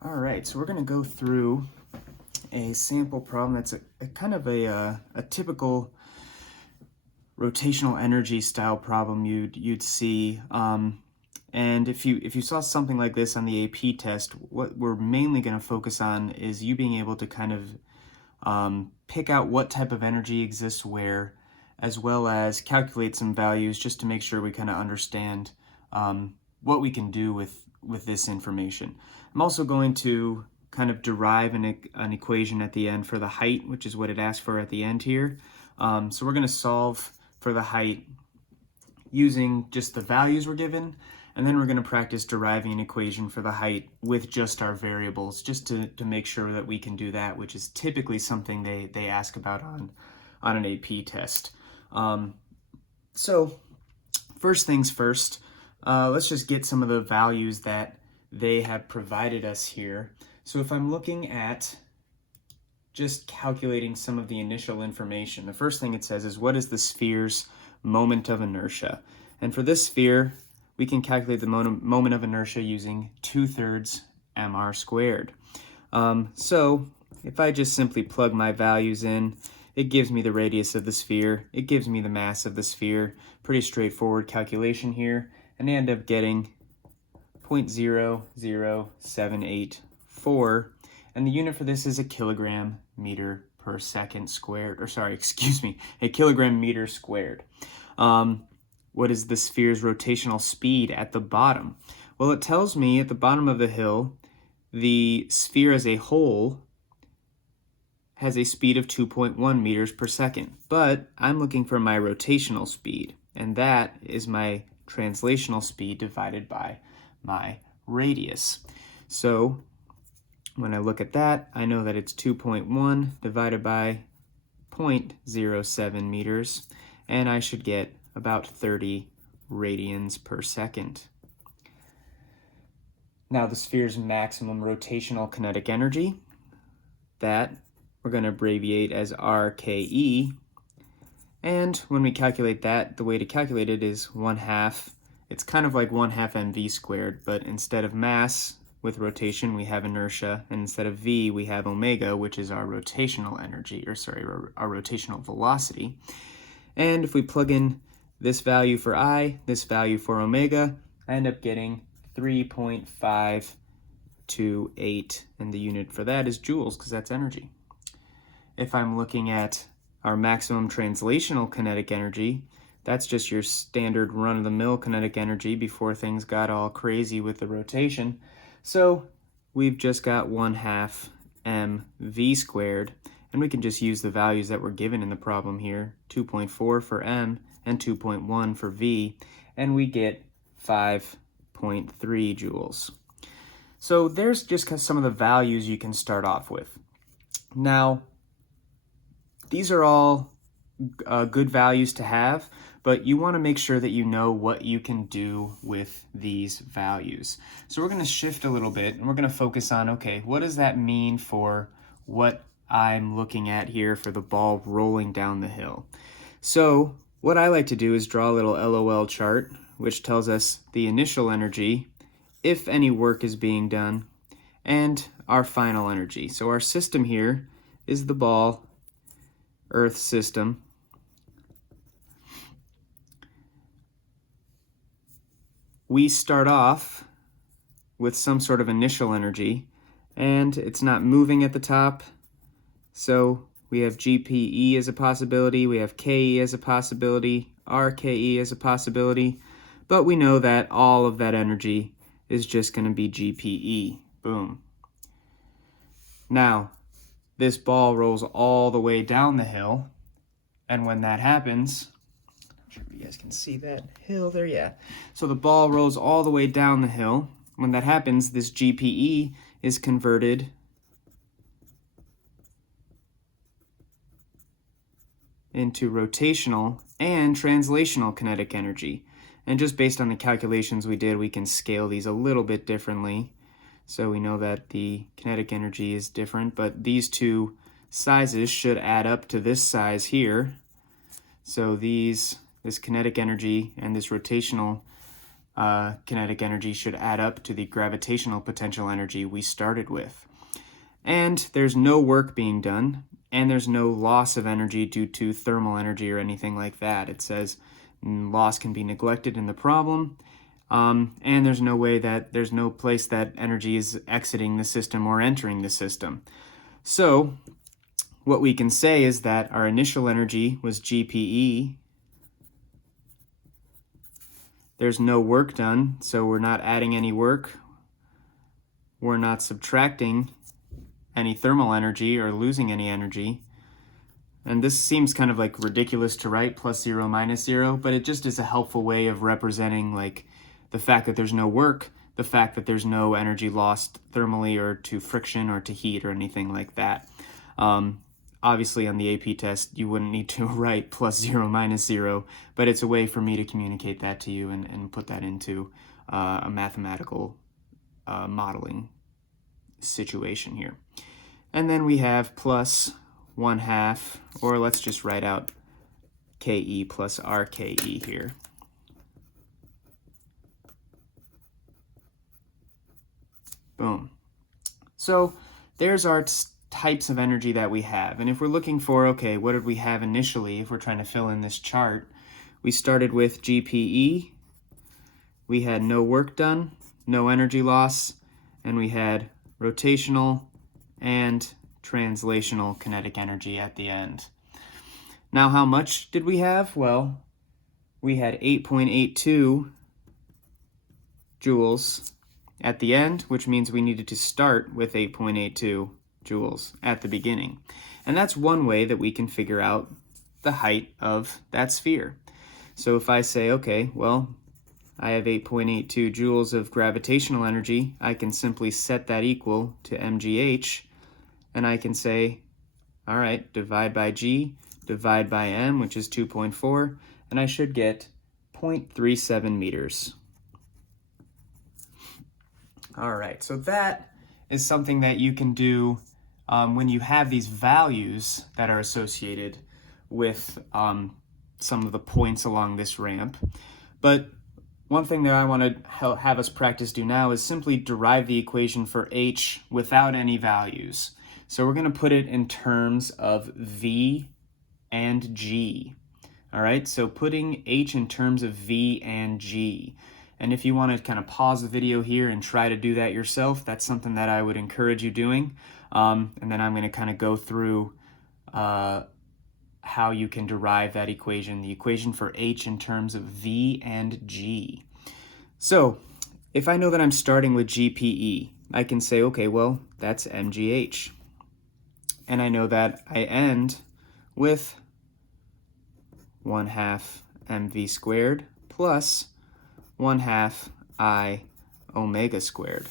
All right, so we're going to go through a sample problem that's a kind of a typical rotational energy style problem you'd see. And if you saw something like this on the AP test, what we're mainly going to focus on is you being able to kind of pick out what type of energy exists where, as well as calculate some values just to make sure we kind of understand what we can do with this information. I'm also going to kind of derive an equation at the end for the height, which is what it asks for at the end here. So we're going to solve for the height using just the values we're given, and then we're going to practice deriving an equation for the height with just our variables, just to make sure that we can do that, which is typically something they ask about on an AP test. So first things first, let's just get some of the values that they have provided us here. So if I'm looking at just calculating some of the initial information, the first thing it says is what is the sphere's moment of inertia? And for this sphere, we can calculate the moment of inertia using 2/3 mr squared. So if I just simply plug my values in, it gives me the radius of the sphere, it gives me the mass of the sphere. Pretty straightforward calculation here, and I end up getting 0.00784, and the unit for this is a kilogram meter per second squared, or sorry, excuse me, a kilogram meter squared. What is the sphere's rotational speed at the bottom? Well, it tells me at the bottom of the hill, the sphere as a whole has a speed of 2.1 meters per second, but I'm looking for my rotational speed, and that is my translational speed divided by my radius. So when I look at that, I know that it's 2.1 divided by 0.07 meters, and I should get about 30 radians per second. Now the sphere's maximum rotational kinetic energy, that we're going to abbreviate as RKE, and when we calculate that, the way to calculate it is 1/2. It's kind of like 1/2 mv squared, but instead of mass with rotation, we have inertia, and instead of v, we have omega, which is our rotational energy, or sorry, our rotational velocity. And if we plug in this value for I, this value for omega, I end up getting 3.528, and the unit for that is joules, because that's energy. If I'm looking at our maximum translational kinetic energy, that's just your standard run-of-the-mill kinetic energy before things got all crazy with the rotation. So we've just got 1/2 mv squared, and we can just use the values that were given in the problem here, 2.4 for m and 2.1 for v, and we get 5.3 joules. So there's just some of the values you can start off with. Now, these are all good values to have, but you want to make sure that you know what you can do with these values. So we're going to shift a little bit, and we're going to focus on, okay, what does that mean for what I'm looking at here for the ball rolling down the hill? So what I like to do is draw a little LOL chart, which tells us the initial energy, if any work is being done, and our final energy. So our system here is the ball Earth system. We start off with some sort of initial energy, and it's not moving at the top, so we have GPE as a possibility, we have KE as a possibility, RKE as a possibility, but we know that all of that energy is just going to be GPE. Boom. Now, this ball rolls all the way down the hill, and when that happens, I'm not sure if you guys can see that hill there, yeah. So the ball rolls all the way down the hill. When that happens, this GPE is converted into rotational and translational kinetic energy. And just based on the calculations we did, we can scale these a little bit differently. So we know that the kinetic energy is different, but these two sizes should add up to this size here. So this kinetic energy and this rotational kinetic energy should add up to the gravitational potential energy we started with. And there's no work being done, and there's no loss of energy due to thermal energy or anything like that. It says loss can be neglected in the problem, and there's no place that energy is exiting the system or entering the system. So what we can say is that our initial energy was GPE. There's no work done, so we're not adding any work. We're not subtracting any thermal energy or losing any energy. And this seems kind of like ridiculous to write, plus 0, minus 0, but it just is a helpful way of representing like the fact that there's no work, the fact that there's no energy lost thermally or to friction or to heat or anything like that. Obviously on the AP test, you wouldn't need to write plus 0, minus 0, but it's a way for me to communicate that to you and put that into a mathematical modeling situation here. And then we have plus 1/2, or let's just write out KE plus RKE here. Boom. So there's our types of energy that we have. And if we're looking for, okay, what did we have initially, if we're trying to fill in this chart, we started with GPE, we had no work done, no energy loss, and we had rotational and translational kinetic energy at the end. Now, how much did we have? Well, we had 8.82 joules at the end, which means we needed to start with 8.82 joules at the beginning. And that's one way that we can figure out the height of that sphere. So if I say, okay, well, I have 8.82 joules of gravitational energy, I can simply set that equal to mgh, and I can say, all right, divide by g, divide by m, which is 2.4, and I should get 0.37 meters. All right, so that is something that you can do when you have these values that are associated with some of the points along this ramp. But one thing that I want to have us practice do now is simply derive the equation for h without any values. So we're going to put it in terms of v and g. All right, so putting h in terms of v and g. And if you want to kind of pause the video here and try to do that yourself, that's something that I would encourage you doing. And then I'm going to kind of go through how you can derive that equation, the equation for h in terms of v and g. So if I know that I'm starting with GPE, I can say, okay, well, that's mgh. And I know that I end with 1/2 mv squared plus 1/2 I omega squared.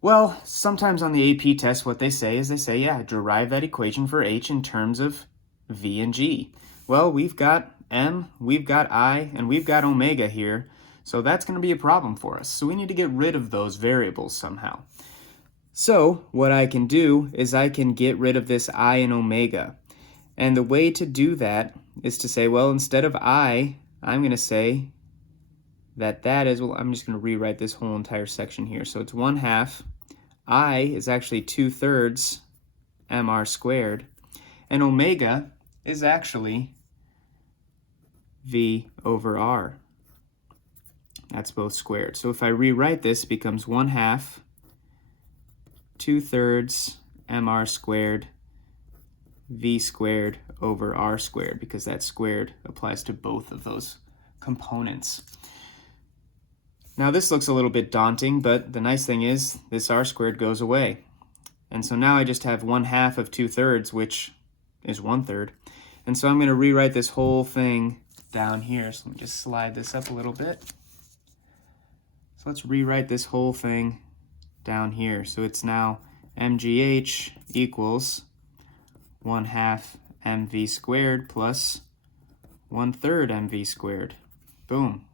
Well, sometimes on the AP test, what they say is yeah, derive that equation for h in terms of v and g. Well, we've got m, we've got I, and we've got omega here, so that's going to be a problem for us. So we need to get rid of those variables somehow. So what I can do is I can get rid of this I and omega. And the way to do that is to say, well, instead of I, I'm going to say that is, well, I'm just going to rewrite this whole entire section here. So it's 1/2. I is actually 2/3 mr squared. And omega is actually v over r. That's both squared. So if I rewrite this, it becomes 1/2 2/3 mr squared v squared over r squared, because that squared applies to both of those components. Now this looks a little bit daunting, but the nice thing is this r squared goes away. And so now I just have 1/2 of 2/3, which is 1/3. And so I'm going to rewrite this whole thing down here. So let me just slide this up a little bit. So let's rewrite this whole thing down here. So it's now mgh equals 1/2 mv squared plus 1/3 mv squared. Boom.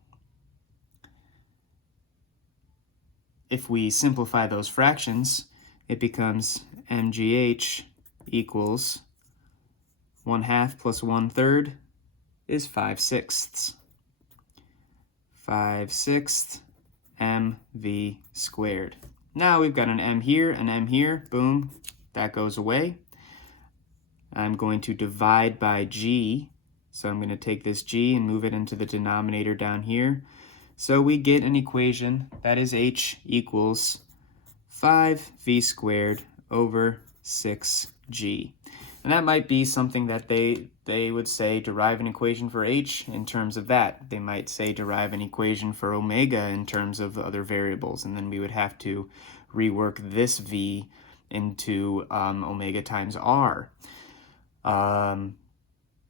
If we simplify those fractions, it becomes mgh equals 1/2 plus 1/3 is 5/6. 5/6 mv squared. Now we've got an m here, boom, that goes away. I'm going to divide by g, so I'm going to take this g and move it into the denominator down here. So we get an equation that is h equals 5v squared over 6g. And that might be something that they would say derive an equation for h in terms of that. They might say derive an equation for omega in terms of other variables, and then we would have to rework this v into omega times r.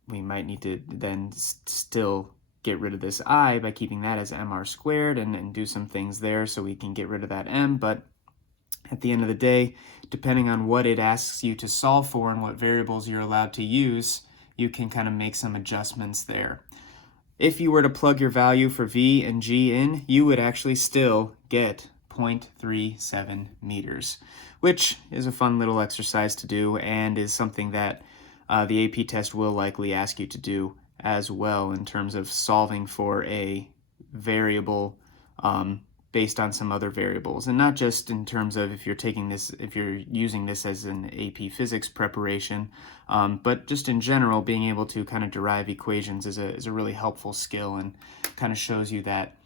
We might need to then still get rid of this I by keeping that as mr squared and do some things there so we can get rid of that m, but at the end of the day, depending on what it asks you to solve for and what variables you're allowed to use, you can kind of make some adjustments there. If you were to plug your value for v and g in, you would actually still get 0.37 meters, which is a fun little exercise to do and is something that the AP test will likely ask you to do as well in terms of solving for a variable based on some other variables, and not just in terms of if you're using this as an AP physics preparation, but just in general, being able to kind of derive equations is a really helpful skill and kind of shows you that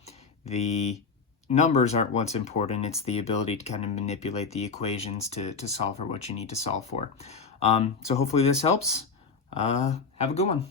the numbers aren't what's important, it's the ability to kind of manipulate the equations to solve for what you need to solve for. So hopefully this helps. Have a good one.